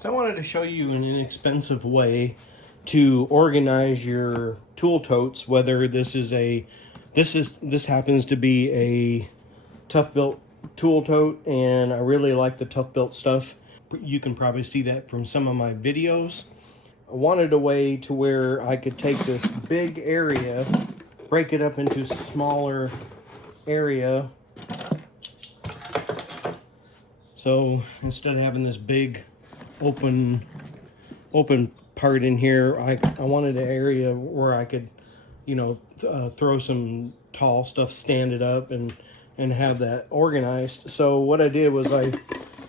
So I wanted to show you an inexpensive way to organize your tool totes, whether this happens to be a Toughbuilt tool tote, and I really like the Toughbuilt stuff. You can probably see that from some of my videos. I wanted a way to where I could take this big area, break it up into smaller area. So instead of having this big open part in here, I wanted an area where I could, throw some tall stuff, stand it up, and have that organized. So what I did was I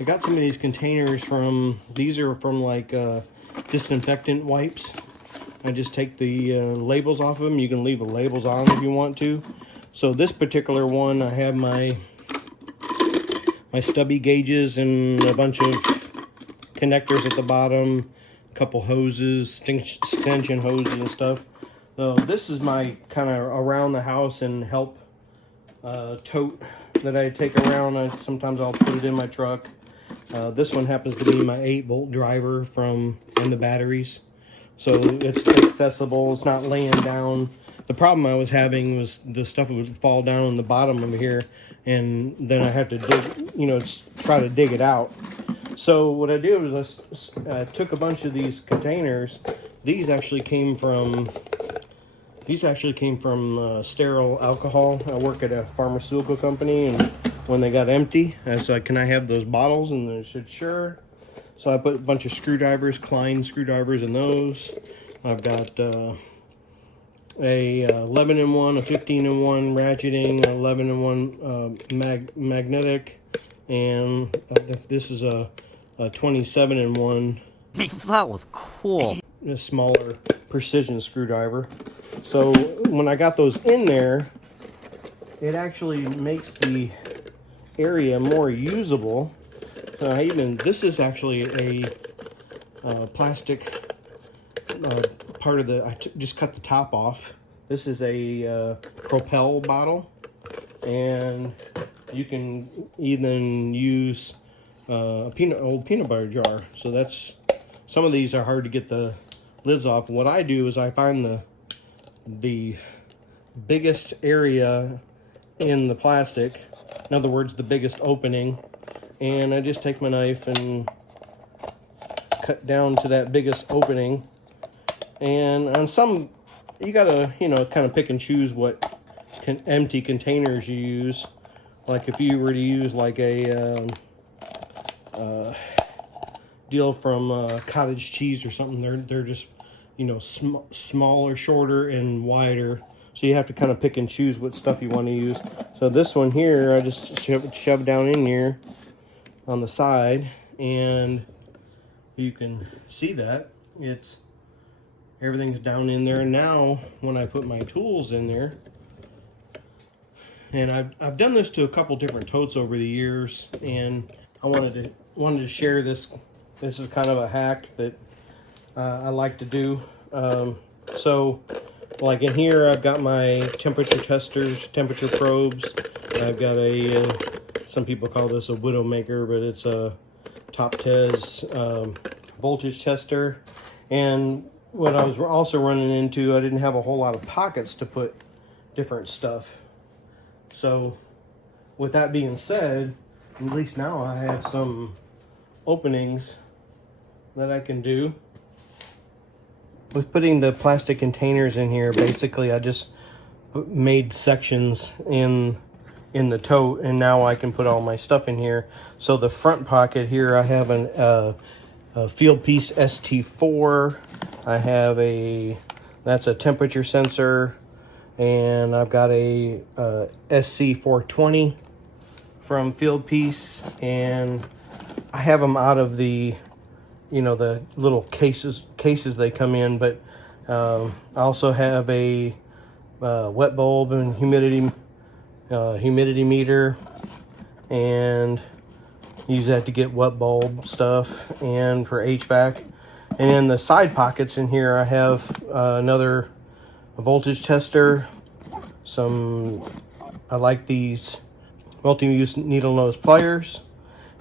got some of these containers these are from like disinfectant wipes. I just take the labels off of them. You can leave the labels on if you want to. So this particular one, I have my stubby gauges and a bunch of connectors at the bottom, a couple hoses, extension hoses and stuff. So this is my kind of around the house and help tote that I take around. Sometimes I'll put it in my truck. This one happens to be my 8-volt driver and the batteries. So it's accessible, it's not laying down. The problem I was having was the stuff would fall down on the bottom of here, and then I had to try to dig it out. So what I did was I took a bunch of these containers. These actually came from sterile alcohol. I work at a pharmaceutical company, and when they got empty, I said, "Can I have those bottles?" And they said, "Sure." So I put a bunch of screwdrivers, Klein screwdrivers in those. I've got a 11-in-1, a 15-in-1 ratcheting, 11-in-1 magnetic, and this is a 27-in-1. That was cool. A smaller precision screwdriver. So when I got those in there, it actually makes the area more usable. This is actually a plastic part of the. I just cut the top off. This is a Propel bottle, and you can even use a old peanut butter jar. So that's, some of these are hard to get the lids off. What I do is I find the biggest area in the plastic, in other words, the biggest opening, and I just take my knife and cut down to that biggest opening. And on some, you gotta, kind of pick and choose what empty containers you use. Like if you were to use like a deal from cottage cheese or something, they're just, smaller, shorter, and wider. So you have to kind of pick and choose what stuff you want to use. So this one here, I just shove down in here on the side, and you can see that everything's down in there. Now when I put my tools in there, and I've done this to a couple different totes over the years, and I wanted to share this. This is kind of a hack that I like to do. So like in here, I've got my temperature testers, temperature probes. I've got some people call this a Widowmaker, but it's a TOTES voltage tester. And what I was also running into, I didn't have a whole lot of pockets to put different stuff. So with that being said, at least now I have some openings that I can do. With putting the plastic containers in here, basically I just made sections in the tote, and now I can put all my stuff in here. So the front pocket here, I have a Field Piece ST4. I have that's a temperature sensor, and I've got a SC420 from Field Piece, and I have them out of the the little cases they come in, but I also have a wet bulb and humidity meter, and use that to get wet bulb stuff and for HVAC. And in the side pockets in here, I have another voltage tester. I like these multi-use needle nose pliers,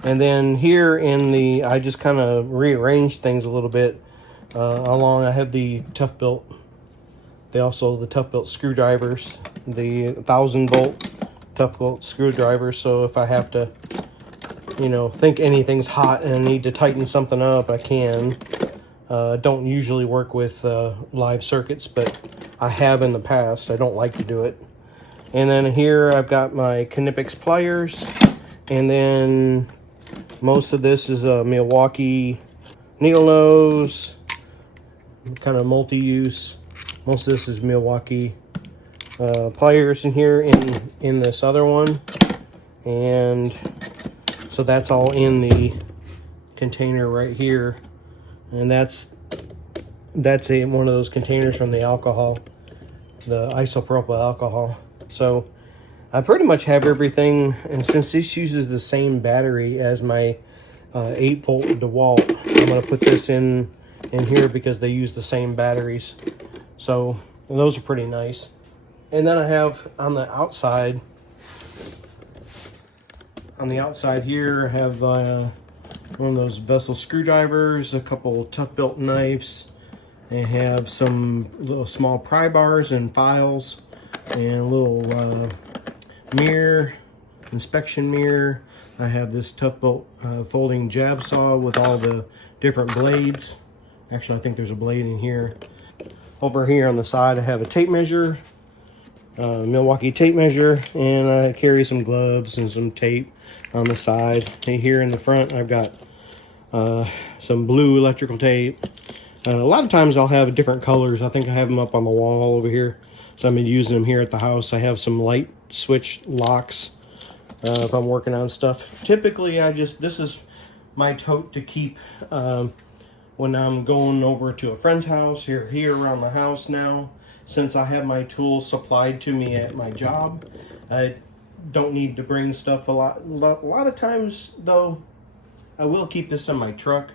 And then here in the, I just kind of rearranged things a little bit. Along, I have the TOUghbuilt. The TOUghbuilt screwdrivers, the 1,000-volt TOUghbuilt screwdrivers. So if I have to, think anything's hot and I need to tighten something up, I can. Don't usually work with live circuits, but I have in the past. I don't like to do it. And then here I've got my Knipex pliers, and then most of this is a Milwaukee needle nose, kind of multi-use. Most of this is Milwaukee pliers in here in this other one, and so that's all in the container right here, and that's one of those containers from the alcohol, the isopropyl alcohol. So I pretty much have everything, and since this uses the same battery as my 8-volt DeWalt, I'm going to put this in here because they use the same batteries. So those are pretty nice. And then I have on the outside here, I have one of those vessel screwdrivers, a couple TOUghbuilt knives. I have some little small pry bars and files, and a little mirror, inspection mirror. I have this TOUghbuilt folding jab saw with all the different blades. Actually, I think there's a blade in here. Over here on the side, I have a tape measure, Milwaukee tape measure, and I carry some gloves and some tape on the side. And here in the front, I've got some blue electrical tape. A lot of times I'll have different colors. I think I have them up on the wall over here. So I've been using them here at the house. I have some light switch locks if I'm working on stuff. Typically, this is my tote to keep when I'm going over to a friend's house, here around the house now. Since I have my tools supplied to me at my job, I don't need to bring stuff a lot. A lot of times, though, I will keep this in my truck.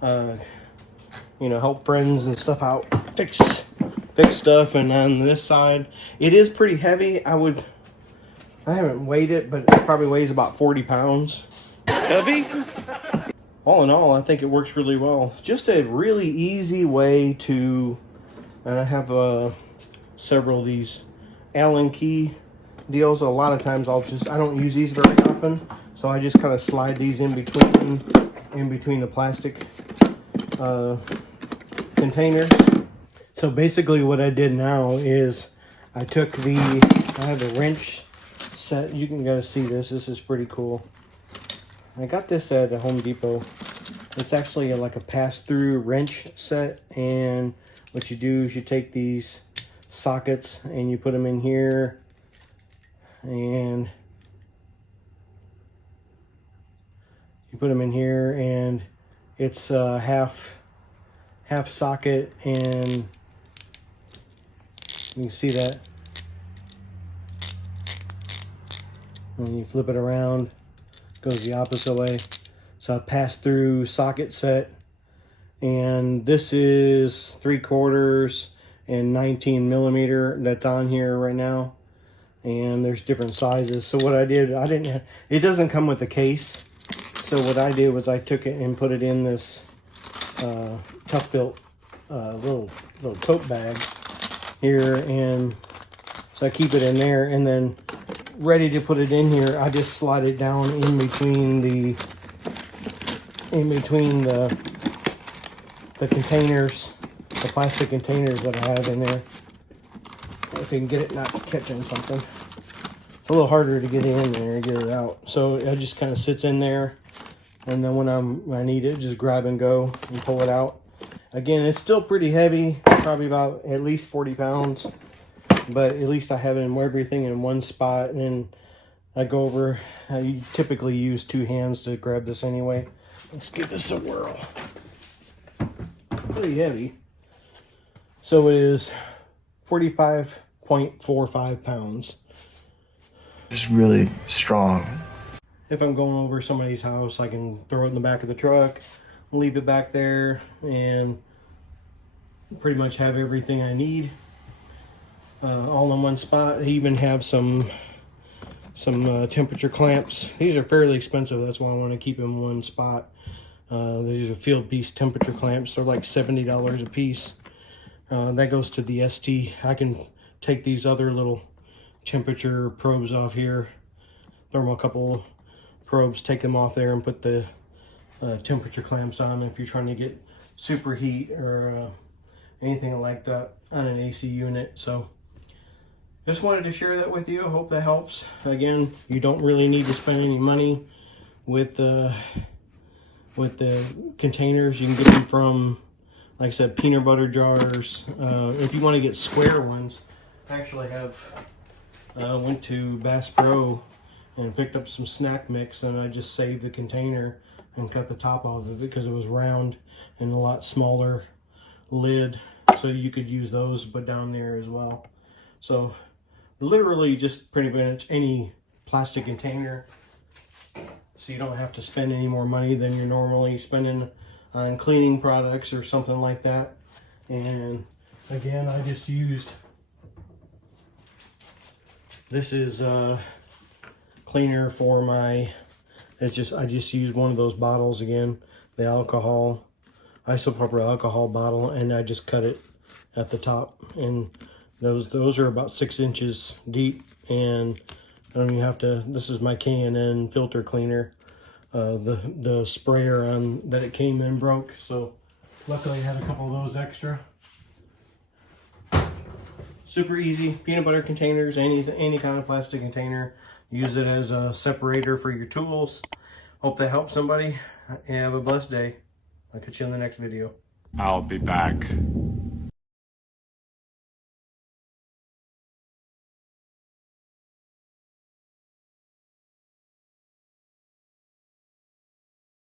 Help friends and stuff out, fix stuff. And on this side, it is pretty heavy. I haven't weighed it, but it probably weighs about 40 pounds. Heavy? All in all, I think it works really well. Just a really easy way to, and I have several of these Allen key deals. A lot of times I don't use these very often, so I just kind of slide these in between the plastic containers. So basically what I did now is I have a wrench set. You can gotta see this. This is pretty cool. I got this at Home Depot. It's actually like a pass-through wrench set, and what you do is you take these sockets and you put them in here, and it's half socket, and you can see that. And you flip it around, goes the opposite way. So I pass through socket set, and this is 3/4 and 19 millimeter that's on here right now, and there's different sizes. So what I did, it doesn't come with the case, so what I did was I took it and put it in this TOUghbuilt little tote bag here, and so I keep it in there, and then ready to put it in here, I just slide it down in between the containers, the plastic containers that I have in there. If you can get it not catching something. It's a little harder to get in there and get it out. So it just kind of sits in there, and then when I need it, just grab and go and pull it out. Again, it's still pretty heavy, probably about at least 40 pounds. But at least I have everything in one spot, and then I go over. I typically use 2 hands to grab this anyway. Let's give this a whirl. Pretty heavy. So it is 45.45 pounds. It's really strong. If I'm going over somebody's house, I can throw it in the back of the truck, leave it back there, and pretty much have everything I need all in one spot. I even have some some temperature clamps. These are fairly expensive. That's why I want to keep them in one spot. These are field piece temperature clamps. They're like $70 a piece. That goes to the ST. I can take these other little temperature probes off here, thermocouple probes, take them off there and put the temperature clamps on if you're trying to get superheat or anything like that on an AC unit. So just wanted to share that with you. I hope that helps. Again, you don't really need to spend any money with the containers. You can get them from, like I said, peanut butter jars. If you want to get square ones, I actually have went to Bass Pro and picked up some snack mix, and I just saved the container and cut the top off of it because it was round and a lot smaller lid, so you could use those but down there as well. So literally just pretty much any plastic container, so you don't have to spend any more money than you're normally spending on cleaning products or something like that. And again, I just used, this is cleaner for my, I just used one of those bottles again, the alcohol, isopropyl alcohol bottle, and I just cut it at the top. And those are about 6 inches deep, and I don't even have to, this is my K&N filter cleaner. The sprayer on that it came in broke, so luckily I had a couple of those extra. Super easy. Peanut butter containers, any kind of plastic container. Use it as a separator for your tools. Hope that helps somebody. Have a blessed day. I'll catch you in the next video. I'll be back.